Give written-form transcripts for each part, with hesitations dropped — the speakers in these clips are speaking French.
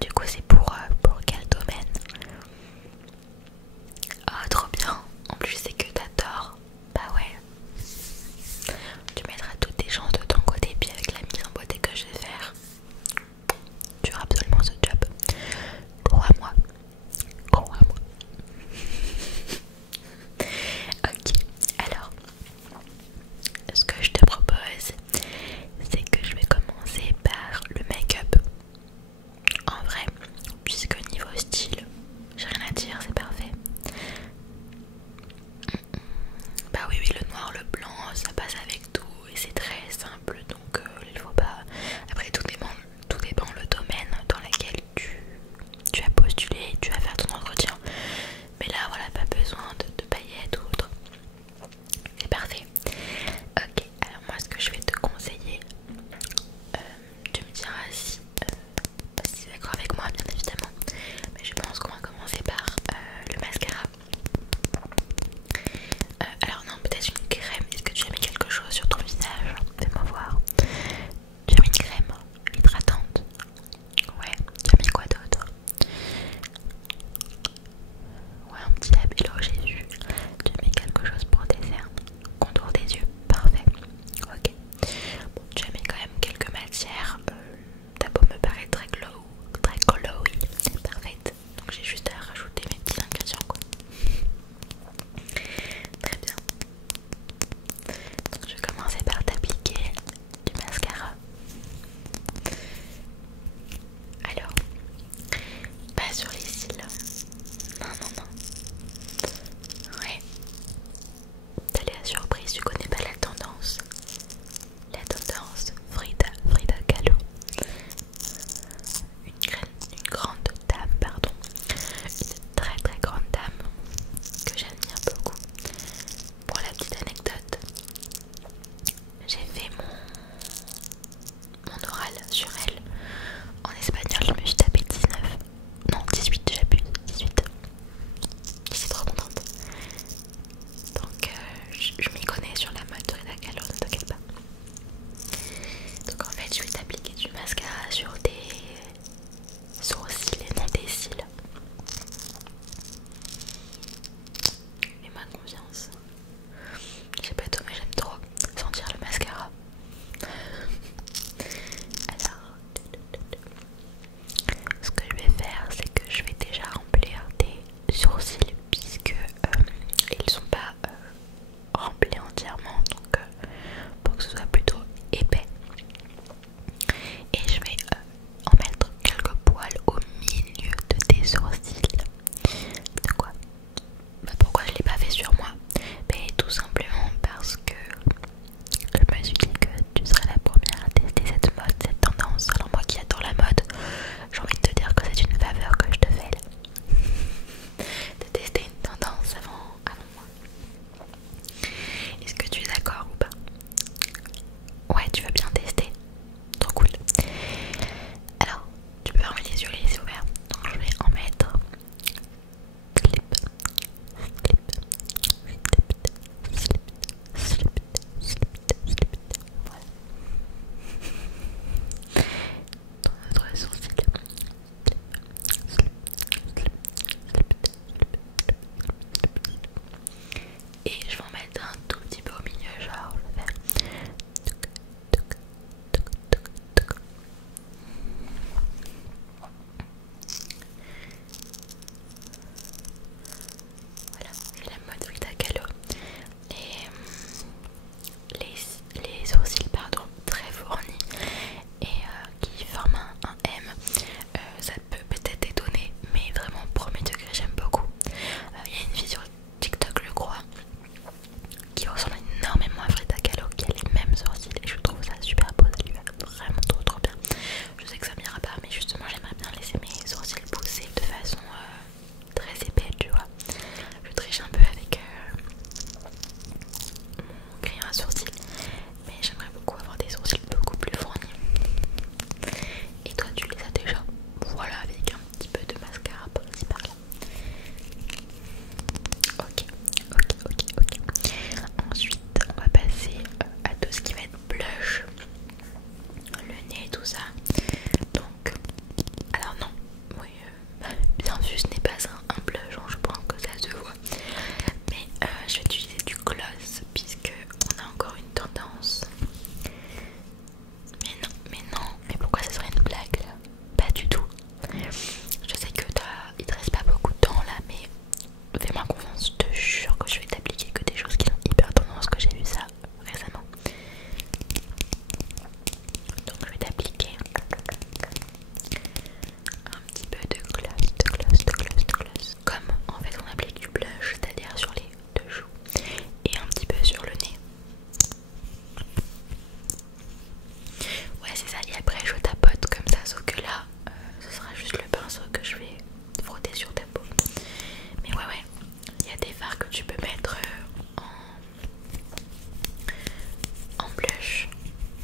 du coup c'est pour quel domaine? Ah trop bien, en plus c'est que t'adores. Bah ouais, tu mettras toutes tes chances de ton côté, puis avec la mise en beauté que je vais faire, tu auras absolument ce job. Crois-moi, crois-moi. Ok, alors ce que je te propose, c'est que je vais commencer par le make-up. En vrai, puisque niveau style, j'ai rien à dire, c'est parfait. Bah oui, oui, le noir, le blanc, ça passe avec tout et c'est très simple, donc il faut pas. Après, tout dépend le domaine dans lequel tu as postulé, tu vas faire ton entretien. Mais là, voilà, pas besoin de paillettes ou autre. C'est parfait. Ok, alors moi, ce que je vais te conseiller, tu me diras si tu es d'accord avec moi, bien évidemment. Mais je pense qu'on va commencer par le mascara. Alors non, peut-être une crème. Est-ce que tu as mis quelque chose sur ton visage? Fais-moi voir. Tu as mis une crème hydratante? Ouais. Tu as mis quoi d'autre? Ouais, un petit labello, j'ai vu. Tu as mis quelque chose pour tes cernes. Contour des yeux. Parfait. Ok. Bon, tu as mis quand même quelques matières. Ta peau me paraît très glowy. Parfaite. Donc j'ai juste à rajouter mes petits ingrédients quoi. Très bien. Donc je vais commencer par t'appliquer du mascara. Alors, pas sur les cils. Non, non, non. Ouais. T'as la surprise, tu connais pas la tendance. La tendance Frida Kahlo. Une grande dame, pardon. Une très très grande dame que j'admire beaucoup. Pour la petite anecdote, j'ai fait mon oral sur elle en espagnol. Je me suis tapé 19, non 18, j'abuse, 18. J'étais trop contente. Donc je m'y connais sur la mode de Frida Kahlo, ne t'inquiète pas. Donc en fait je vais t'appliquer du mascara sur tes sourcils et non tes cils. Fais-moi confiance. Je sais pas toi mais j'aime trop sentir le mascara. Alors, ce que je vais faire, c'est que je vais déjà remplir tes sourcils puisque ils sont pas remplis entièrement, donc pour que ce soit plutôt épais. Et je vais en mettre quelques poils au milieu de tes sourcils. De quoi? Bah pourquoi je l'ai pas fait sur moi? Mais tout simplement parce que je me suis dit que tu serais la première à tester cette mode, cette tendance. Alors moi qui adore la mode, j'ai envie de te dire que c'est une faveur que je te fais là. De tester une tendance avant moi. Est-ce que tu es d'accord ou pas? Ouais, tu veux bien tester? Trop cool. Alors, tu peux fermer les yeux et les yeux ouverts. Donc je vais en mettre. Slip, voilà. Dans notre sourcil. Et je vais en mettre un tout petit peu au milieu, genre je vais faire voilà, c'est la mode Frida Kahlo. Les sourcils pardon, très fournis et qui forment un M. Ça peut peut-être étonner, mais vraiment premier degré j'aime beaucoup. Il y a une vidéo TikTok je crois Je sais que il te reste pas beaucoup de temps là, mais fais-moi confiance, je te jure que je vais t'appliquer que des choses qui sont hyper tendance, que j'ai vu ça récemment. Donc je vais t'appliquer un petit peu de gloss. Comme en fait on applique du blush, c'est-à-dire sur les deux joues et un petit peu sur le nez. Ouais c'est ça, et après je tapote comme ça, sauf que là ce sera juste le pinceau que je vais frotter sur ta peau. Mais ouais, il y a des fards que tu peux mettre en blush,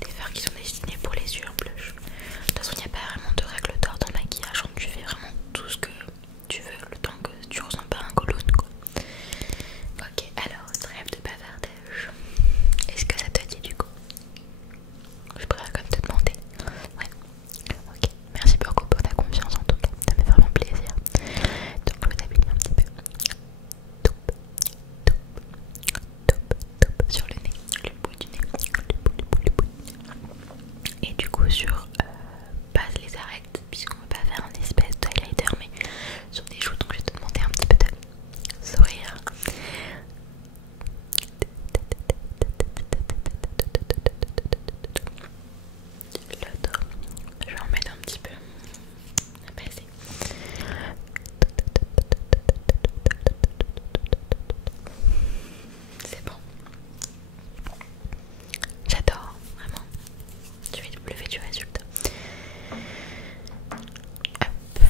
des fards qui sont destinés pour les yeux en blush. De toute façon il n'y a pas vraiment de règle d'or dans le maquillage, donc tu fais vraiment tout ce que tu veux le temps que tu ressens pas un clown quoi. Ok, alors trêve de bavardage. Est-ce que ça te dit du coup? Je pourrais comme te demander. Ouais. Ok, merci beaucoup pour ta confiance en tout cas, ça me fait vraiment plaisir. Donc je vais t'appliquer un petit peu. Top sur le nez, le bout du nez, le bout. Et du coup sur pas les arêtes, puisqu'on va pas faire un espèce d'highlighter, mais sur des joues, donc je vais te demander un petit peu de sourire. L'autre, je vais en mettre un petit peu. Passer. C'est bon. J'adore, vraiment. Je vais te lever du résultat. Hop.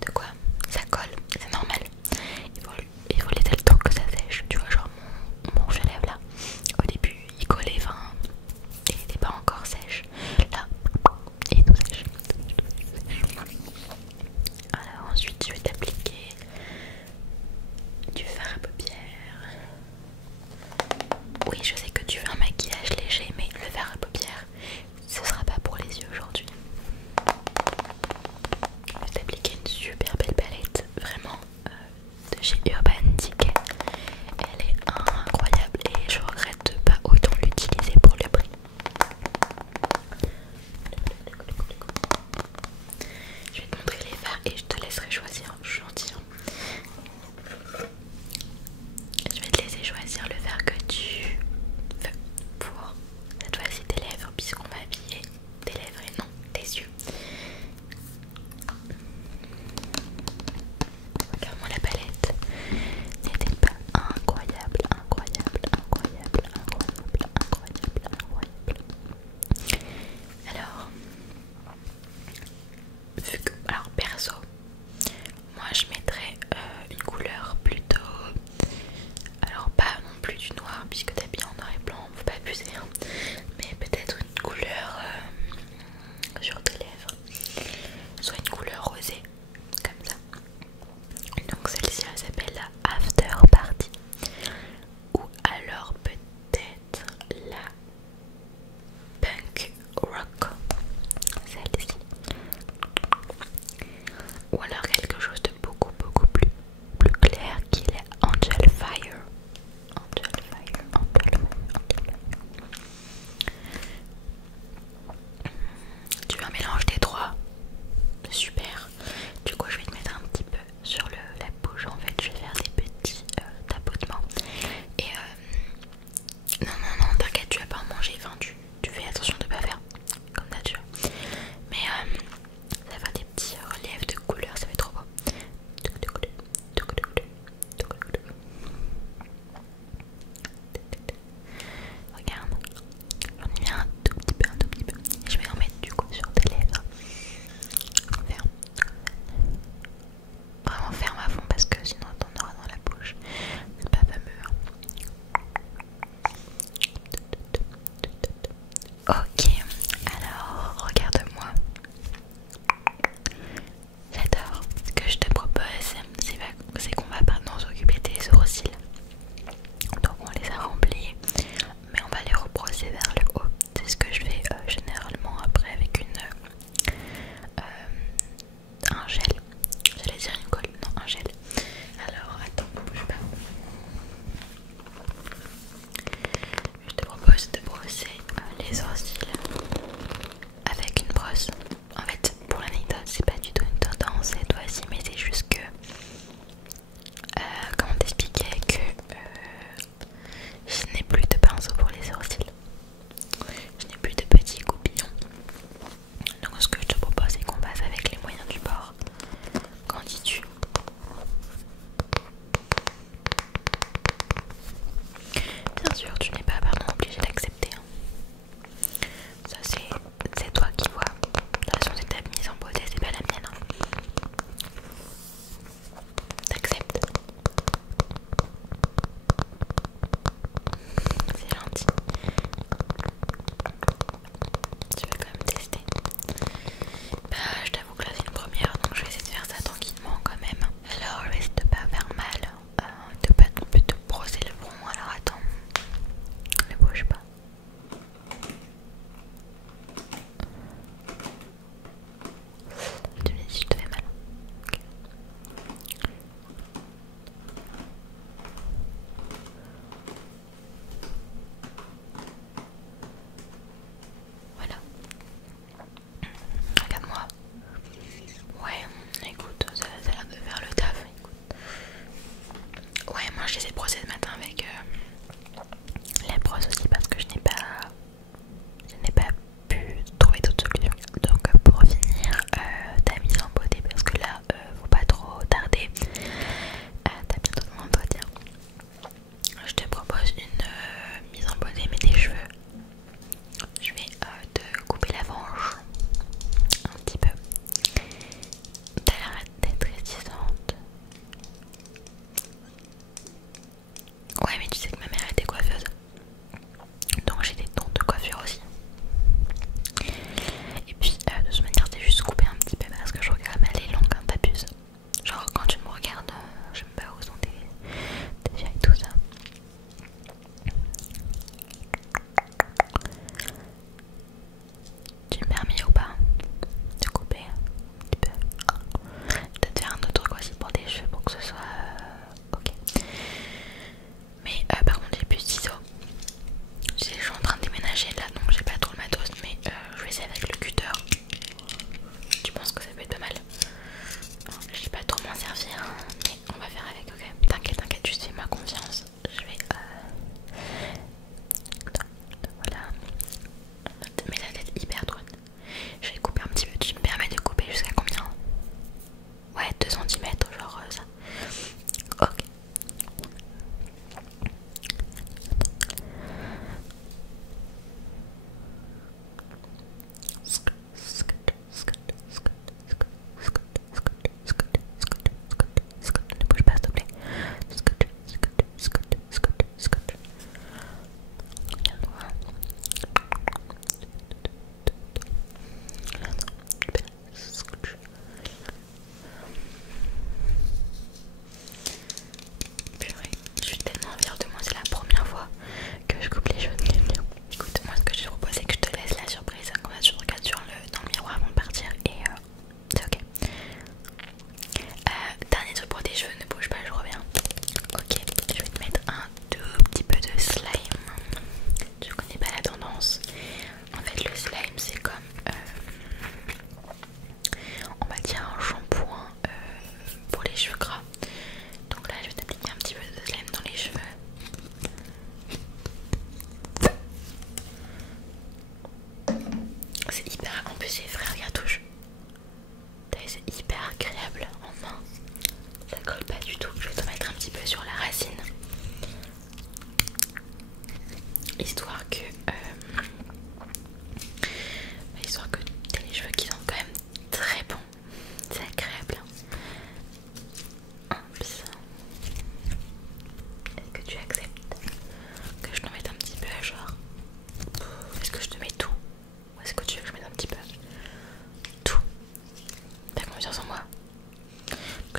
De quoi? Ça colle, c'est normal. Il faut laisser le temps que ça sèche. Tu vois, genre mon rouge à lèvres là, au début il collait, enfin, et il n'était pas encore sèche. Là, il est tout sèche. Alors ensuite je vais t'appliquer du fard à paupières. Oui, je sais que tu veux un maquillage léger, mais le fard à paupières, ce sera pas pour les yeux aujourd'hui. Je vais t'appliquer une super belle palette, vraiment de chez Urban Decay. Elle est incroyable et je regrette de pas autant l'utiliser pour le prix. Je vais te montrer les fards et je te laisserai choisir. Je suis gentille. Je vais te laisser choisir le fard que tu veux pour cette fois-ci tes lèvres, puisqu'on va habiller tes lèvres et non tes yeux. Regarde-moi la palette. N'était pas incroyable. Alors, alors perso, moi je mettrais une couleur plutôt, alors pas non plus du noir puisque t'as bien en noir et blanc, faut pas abuser, hein, mais peut-être une couleur sur tes lèvres, soit une couleur rosée comme ça. Donc celle-ci elle s'appelle la After Party, ou alors peut-être la Punk Rock, celle-ci, ou alors quelque chose de beaucoup plus clair qui est Angel Fire. Tu veux un mélange des trois? Super. Du coup je vais te mettre un petit peu sur la bouche, en fait je vais faire des petits tapotements. Et non, t'inquiète, tu vas pas en manger, enfin tu fais attention de pas faire comme ça tu vois. Mais ça va faire des petits reliefs de couleurs, ça va être trop beau.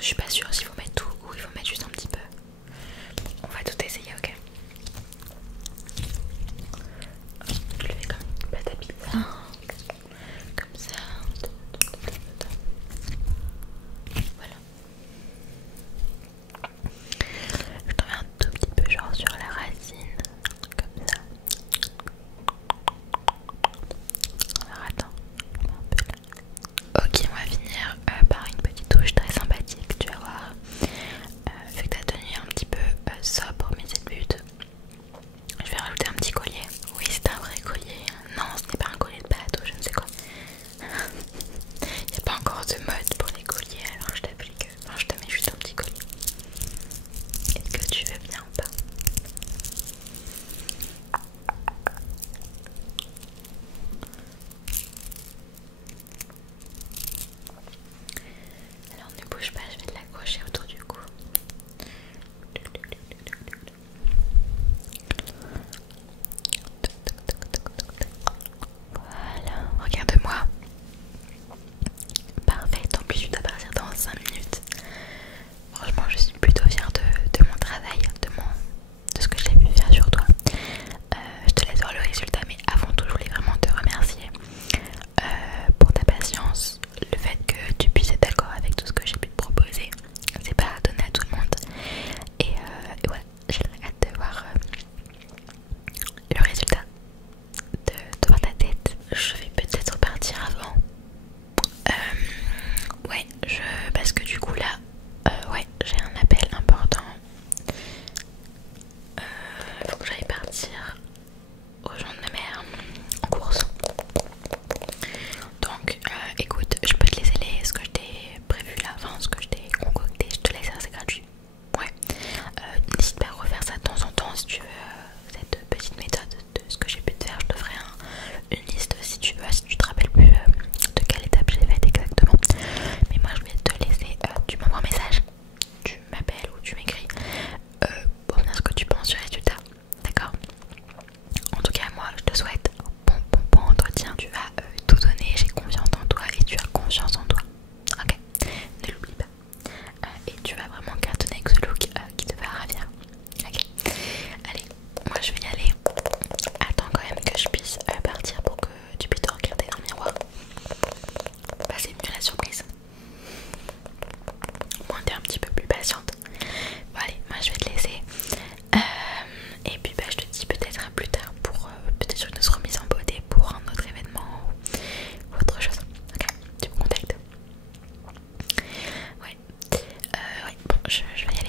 que je suis pas sûre s'il faut mettre tout ou il faut mettre juste un petit peu. On va tout essayer, ok? Je le fais comme une pâte à pizza. Comme ça. Voilà. Je t'en mets un tout petit peu genre sur la racine. Comme ça. Alors attends. Ok, on va finir par une petite touche très sympathique, tu vas voir. Vu que ta tenue est un petit peu sobre, mais c'est le but. Je vais rajouter un petit collier. Oui, c'est un vrai collier. Non, ce n'est pas un collier de bateau, je ne sais quoi. Il n'y a pas encore de mode pour les colliers, alors je t'applique. Enfin, je te mets juste un petit collier. Est-ce que tu veux bien ou pas? Alors ne bouge pas, je vais te l'accrocher autour du cou. Voilà, regarde-moi. Parfait, en plus tu dois partir dans 5 minutes. Franchement, je suis plutôt fière de mon travail, de ce que j'ai pu faire sur toi. Je te laisse voir le résultat, mais avant tout, je voulais vraiment te remercier pour ta patience, le fait que tu puisses être d'accord avec tout ce que j'ai pu te proposer. C'est pas donné à tout le monde. Et voilà, j'ai hâte de voir le résultat, de voir ta tête. Je vais peut-être partir avant. Ouais, parce que du coup là, ouais, j'ai un appel important. Faut que j'aille partir rejoindre ma mère en course. Donc, écoute, je peux te laisser ce que je t'ai prévu là, enfin ce que je t'ai concocté, je te laisse, c'est gratuit. Ouais, n'hésite pas à refaire ça de temps en temps si tu veux, cette petite méthode de ce que j'ai pu te faire. Je te ferai une liste si tu veux, si tu te rappelles plus de quelle étape j'ai faite exactement. Mais moi je vais te laisser, tu m'envoies un message, tu m'appelles ou tu m'écris pour me dire ce que tu penses du résultat, d'accord? En tout cas, moi je te souhaite bon entretien, tu vas tout donner, j'ai confiance en toi et tu as confiance en toi, ok? Ne l'oublie pas. Et tu vas vraiment cartonner avec ce look qui te va ravir, ok? Allez, moi je vais y aller. Attends quand même que je puisse partir pour que tu puisses te regarder dans le miroir. Bah, c'est mieux la surprise. Au moins t'es un petit peu plus patiente. Bon allez, moi je vais te laisser. Et puis bah je te dis peut-être à plus tard pour peut-être une autre remise en beauté pour un autre événement ou autre chose. Ok, tu me contactes. Ouais. Ouais, bon je vais y